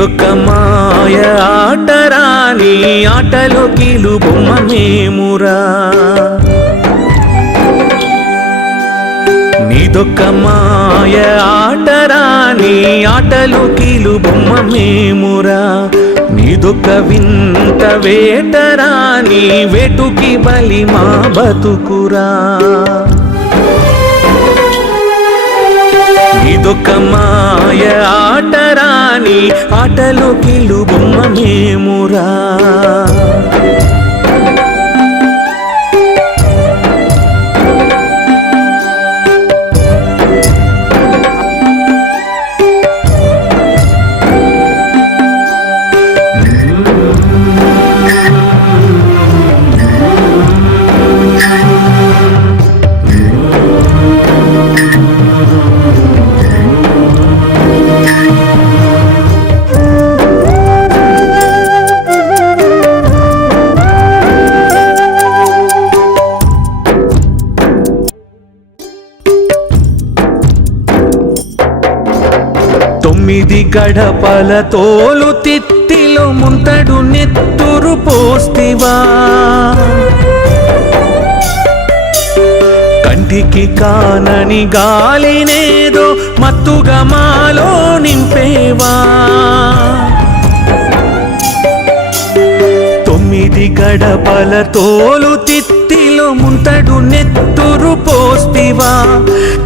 నీదొక్క మాయ ఆటరా నీ ఆటలో కీలు బొమ్మ మేమురా నీదొక్క మాయ ఆటరా నీ ఆటలో కీలు బొమ్మ మేమురా నీదొక్క వింత వేటరా నీ వేటుకి బలి మా బతుకురా నీదొక్క మాయ ఆటరా నీ ఆటలో కీలు బొమ్మ మేమురా తొమ్మిది గడపల తోలు తిత్తిలో ముంతడు నెత్తురు పోస్తివా కంటికి కానని గాలినేదో మత్తుగా మాలో నింపేవా తొమ్మిది గడపల తోలు తిత్తిలో ముంతడు నెత్తురు పోస్తివా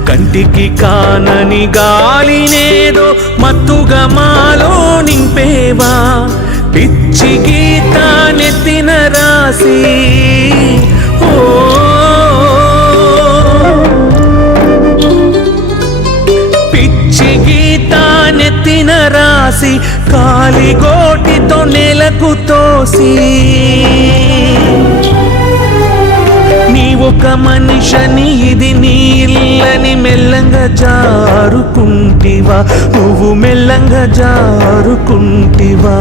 కంటికి కానని గాలినేదో మత్తుగా మాలో నింపేవా పిచ్చి గీత నెత్తిన రాసి ఓ పిచ్చి గీత నెత్తిన రాసి కాలిగోటితో నెలకు తోసి నీ ఒక మనిషిని ఇది నీ ఇల్లని మెల్లంగా జారుకుంటివా నువ్వు మెల్లంగా జారుకుంటివా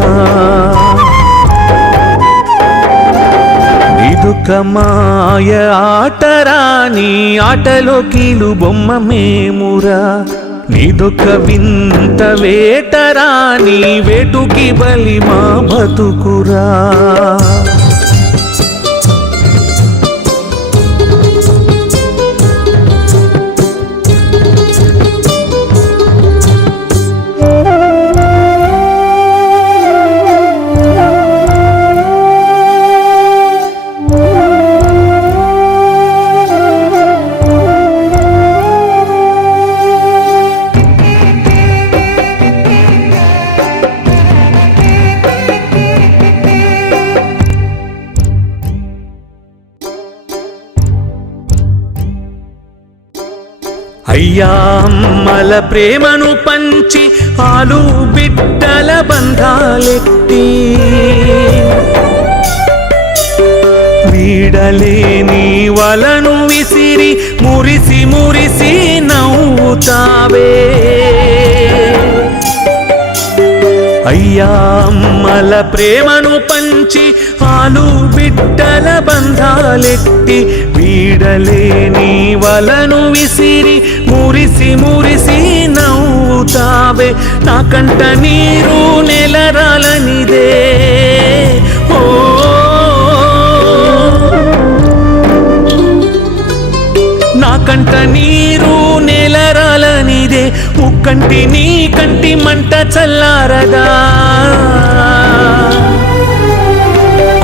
నీదొక్క మాయ ఆటరా నీ ఆటలో కీలు బొమ్మ మేమురా నీదొక్క వింత వేటరా నీ వేటుకి బలి మా బతుకురా అయ్యా అమ్మల ప్రేమను పంచి ఆలు బిడ్డల బంధాలెట్టి వీడలేని వలను విసిరి మురిసి మురిసి నవ్వుతావే అయ్యా అమ్మల ప్రేమను పంచి ఆలు బిడ్డల బంధాలెట్టి వీడలేని వలను విసిరి మురిసి మురిసి నవ్వుతావే నా కంట నీరు నెలరాలనిదే ఓ నా కంట నీరు నెలరాలనిదే ముక్కంటి నీ కంటి మంట చల్లారదా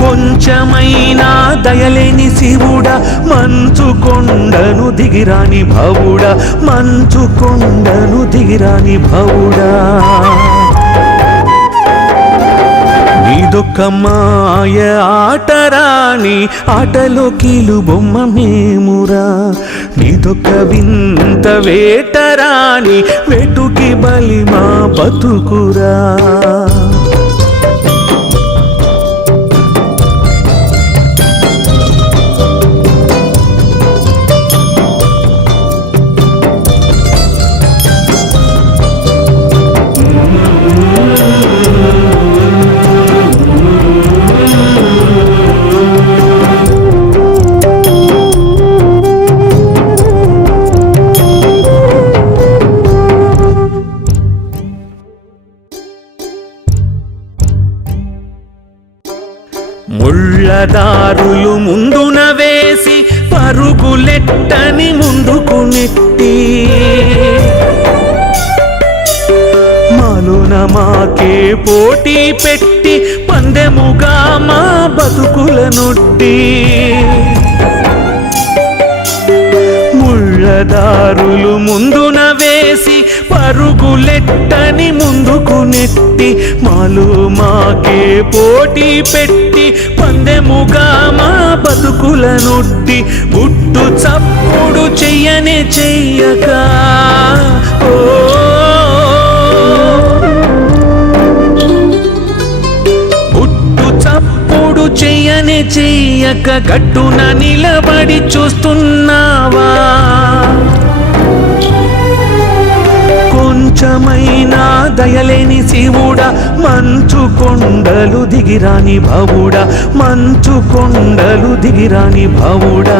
కొంచెమైనా దయలేని శివుడా మంచు కొండను దిగిరాని భవుడా మంచు కొండను దిగిరాని భవుడా నీదొక్క మాయ ఆటరా నీ ఆటలో కీలు బొమ్మ మేమురా నీదొక్క వింత వేటరా నీ వేటుకి బలి మా బతుకురా ముళ్ళదారులు ముందున వేసి పరుగులెట్టని ముందుకు నెట్టి మాలోన మాకే పోటీ పెట్టి పందెముగా మా బతుకుల నొట్టి ముళ్ళదారులు ముందున వేసి పరుగులెట్టని ముందుకు నెట్టి మాలో మాకే పోటీ పెట్టి పందెముగా మా బతుకుల నొట్టి గుట్టు చప్పుడు చెయ్యనే చెయ్యక ఓ గుట్టు చప్పుడు చెయ్యనే చెయ్యక గట్టున నిలబడి చూస్తున్నావా కొంచెమైనా దయలేని శివుడా మంచు కొండలు దిగిరాని భవుడా మంచు కొండలు దిగిరాని భవుడా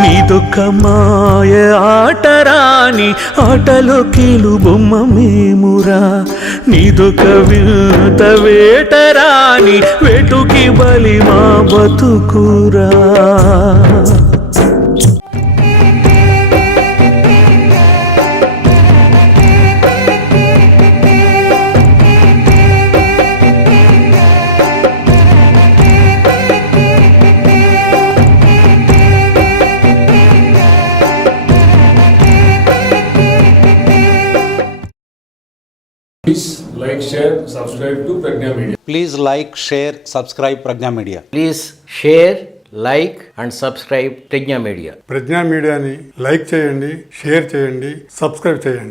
నీదొక్క మాయ ఆటరాని ఆటలో కీలు బొమ్మ మేమురా నీదొక వింత వేటరాని వేటుకి బలి మా బతుకురా Please like, share, subscribe to Pragna Media. Please like, share, subscribe Pragna Media. Please share, like and subscribe Pragna Media. ప్రజ్ఞా మీడియాని లైక్ చేయండి, షేర్ చేయండి, సబ్స్క్రైబ్ చేయండి.